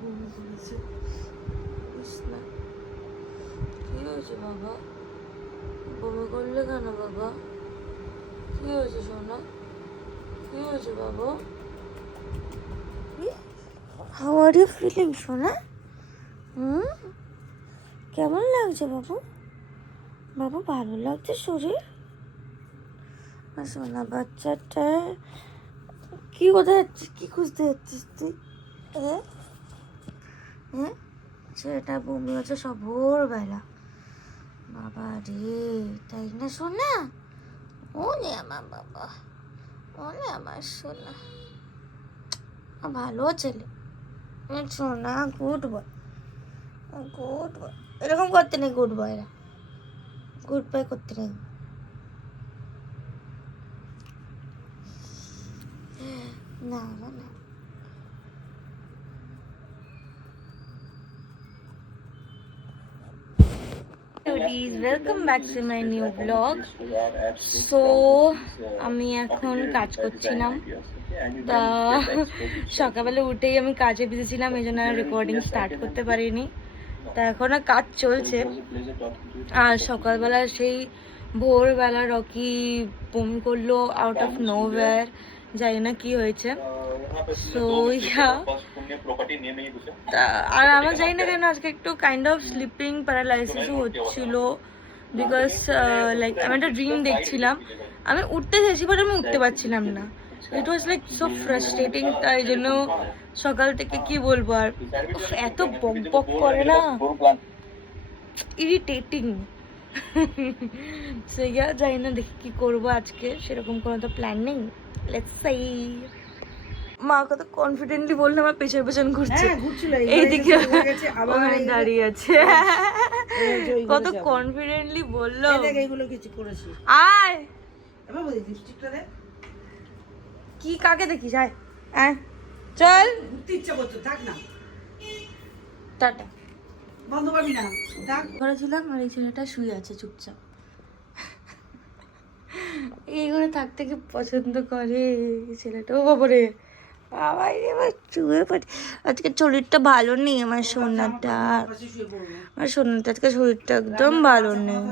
বমি করেছে, বুঝ না কি হয়েছে বাবা? বমি করলে কেন বাবা? কি হয়েছে সোনা? কি হয়েছে বাবা? হাউ আর ইউ ফিলিং সোনা? কেমন লাগছে বাবু? বাবু ভালো লাগছে শরীর? সোনা বাচ্চাটা কি কোথায় যাচ্ছিস? কি খুঁজতে যাচ্ছিস তুই? হ্যাঁ হ্যাঁ, সেটা বমি হচ্ছে সব ভোরবেলা। বাবা রে, তাই না সোনা? ওলে আমার বাবা, ওলে আমার সোনা, ভালো ছেলে সোনা, গুড বয়, গুড বয়। এরকম করতে নেই গুড বয়রা, গুড বয় করতে নেই। না না না, welcome back to my new blog. So আমি এখন কাজ করছিলাম, তা সকালবেলা উঠেই আমি কাজে বিজেছিলাম, এই জন্য রেকর্ডিং স্টার্ট করতে পারিনি। তা এখনো কাজ চলছে। আর সকালবেলা সেই ভোরবেলা রকি বমি করলো আউট অফ নোওয়্যার, জানি না কি হয়েছে। সো আর আমার জানি না কেন আজকে একটু কাইন্ড অফ স্লিপিং প্যারালাইসিসও হচ্ছিল, বিকজ লাইক আমি একটা ড্রিম দেখছিলাম, আমি উঠতে চাইছি বাট আমি উঠতে পারছিলাম না। ইট ওয়াজ লাইক সো ফ্রাস্ট্রেটিং। তাই জন্য সকাল থেকে কি বলবো, আর এত বক বক করে না, ইরিটেটিং। সেইয়া জানি না, দেখি কি করবো আজকে, সেরকম কোনো তো প্ল্যান নেই। Let's see. মা কত কনফিডেন্টলি বললে আমার পেছন পেছন ঘুরছে, এইদিকে ওখানে দাঁড়িয়ে আছে। কত কনফিডেন্টলি বললো। আয় কি কাকে দেখিস, আয় আয় চল। ইচ্ছা করছো থাক না, টাটা। বন্ধ করবি না, ঘরে ছিলাম আর এই ছেলেটা শুয়ে আছে চুপচাপ। এই ঘরে থাকতে কি পছন্দ করে এই ছেলেটা? ও বাবারে, বাবা এবার শুয়ে পড়ে। আজকে শরীরটা ভালো নেই আমার সোনাটা, আমার সোনাটা আজকে শরীরটা একদম ভালো নেই,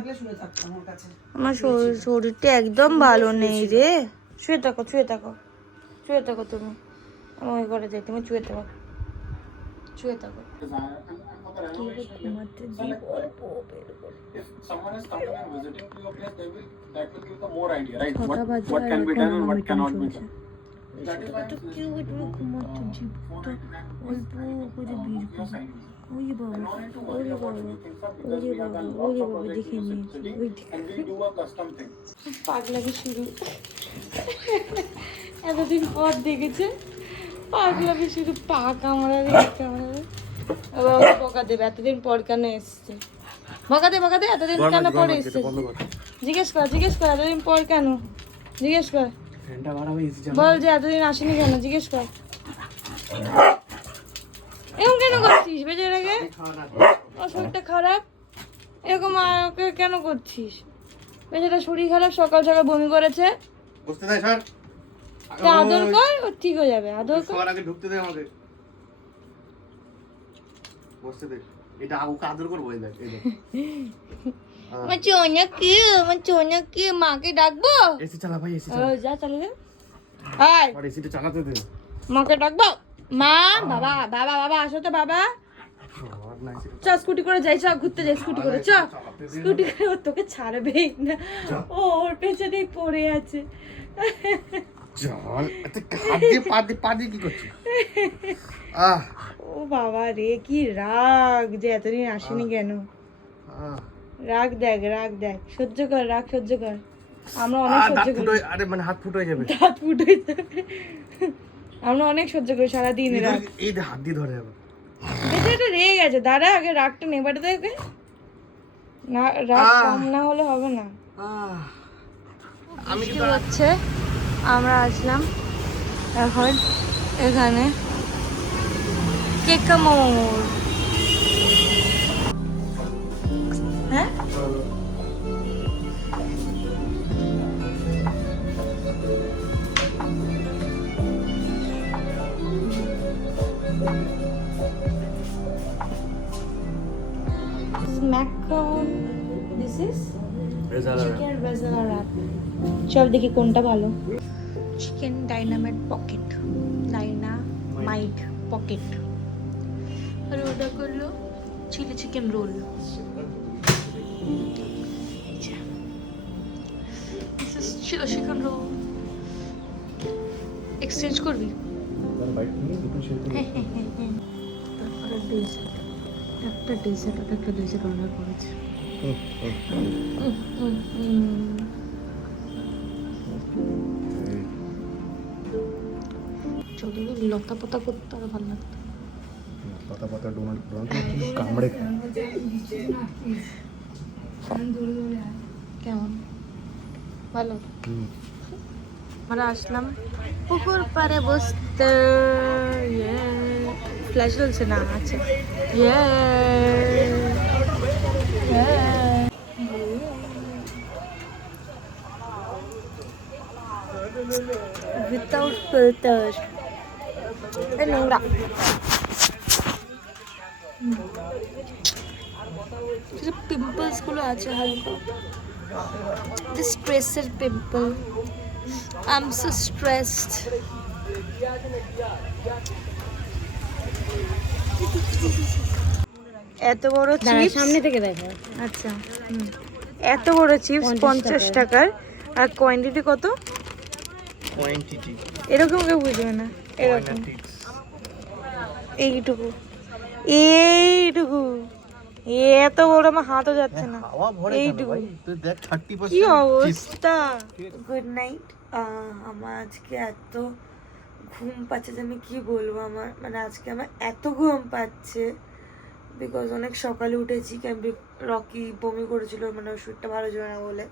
আমার শরীরটা একদম ভালো নেই রে। শুয়ে থাকো, শুয়ে থাকো, শুয়ে থাকো তুমি, আমি ওই ঘরে যাই, তুমি শুয়ে থাকো, শুয়ে থাকো। ঘুমাতে দিই অল্প বের করে। ছটা বাজে আর এখন আমার মিটিং চলছে। কত কিউট ঘুমাতে দিব, তো অল্প করে বের করে। ওই বাবা, ওরে বাবা, ওরে বাবা, ওরে বাবা, দেখে নিয়েছি ওই পাগলামি শুরু। এতদিন পর দেখেছে পাগলামি শুরু, পা কামড়াবে কামড়াবে। এবার বকা দেবে, এতদিন পর কেন এসছে, বকা দে বকা দে, এতদিন কেন পরে এসছে জিজ্ঞেস কর, জিজ্ঞেস কর এতদিন পর কেন, জিজ্ঞেস কর, বল যে এতদিন আসেনি কেন, জিজ্ঞেস কর। এরকম কেন করছিস বেচারাকে? ওর শরীরটা খারাপ, এরকম আমাকে কেন করছিস? বেচারা শরীর খারাপ, সকাল সকাল বমি করেছে, আদর কর, ও ঠিক হয়ে যাবে। আদর কর, আগে ঢুকতে দে আমাকে, বসতে দে, এটা ওকে আদর করব। এই দেখ, এই দেখ আমার চোনা কি, আমার চোনা কি, মাকে ডাকবো? এসি চালা ভাই, এসি চালা, যা চালা দে, আয় আর এসিটা চালাতে দে, মাকে ডাকবো। মা, বাবা, বাবা, বাবা আসো তো বাবা, চ স্কুটি করে যাই, চ ঘুরতে যাই, স্কুটি করে চ, স্কুটি করে। ও তোকে ছাড়বেই না, ও ওর পেছনেই পড়ে আছে। চল, এত হাত দিয়ে পা দিয়ে কি করছিস? ও বাবা রে, কি রাগ যে এতদিন আসেনি কেন। রাগ দেখ, রাগ দেখ, সহ্য কর, রাগ সহ্য কর। আমরা অনেক সহ্য করি, আরে মানে হাত ফুটো হয়ে যাবে, হাত ফুটো হয়ে যাবে, আমরা অনেক সহ্য করি সারাদিন। রাগ এই হাত দিয়ে ধরে যাবে, এটা রেগে গেছে, দাঁড়া আগে রাগটা নেবাতে দেখে না, রাগ কম না হলে হবে না। আমি কি হচ্ছে, আমরা আসলাম এখন এখানে কেকা মোড়। হ্যাঁ ম্যাকরন, this is chicken rezala wrap। চল দেখি কোনটা ভালো। Chicken dynamite pocket, dynamite pocket. আর অর্ডার করলো chilli chicken roll. This is chilli chicken roll. Exchange করবি? একটা ডেজার্ট অর্ডার করেছে। যদি লতা পাতা করতে আরো ভালো লাগতো। লতা পাতা ডোনাল্ড কামড়ে কেমন ভালো? আমরা আসলাম পুকুর পাড়ে বসতে। ফ্ল্যাশ চলছে না? আচ্ছা, উইথাউট ফিল্টার। নোংরা পিম্পলস গুলো আছে হালকা, স্ট্রেসের pimple. I am so stressed. এত বড় চিপস, সামনে থেকে দেখো। আচ্ছা, এত বড় চিপস 50 টাকার। আর কোয়ান্টিটি কত? কোয়ান্টিটি এরকম কেউ বুঝবে না, এরকম এইটুকু এইটুকু এত বড় আমার হাতও যাচ্ছে না। এইটুকু কি অবস্থা। Good night. আমার আজকে এত ঘুম পাচ্ছে যে আমি কি বলবো। আমার মানে আজকে আমার এত ঘুম পাচ্ছে বিকজ অনেক সকালে উঠেছি। রকি বমি করেছিল, মানে ওষুধটা ভালো ছিল না বলে,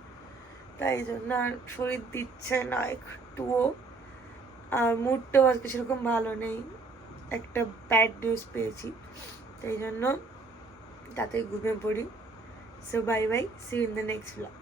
তাই জন্য আর শরীর দিচ্ছে না একটুও। আর মুডটাও আজকে সেরকম ভালো নেই, একটা ব্যাড নিউজ পেয়েছি, তাই জন্য তাতেই ঘুমিয়ে পড়ি। So bye bye, see you in the next blog.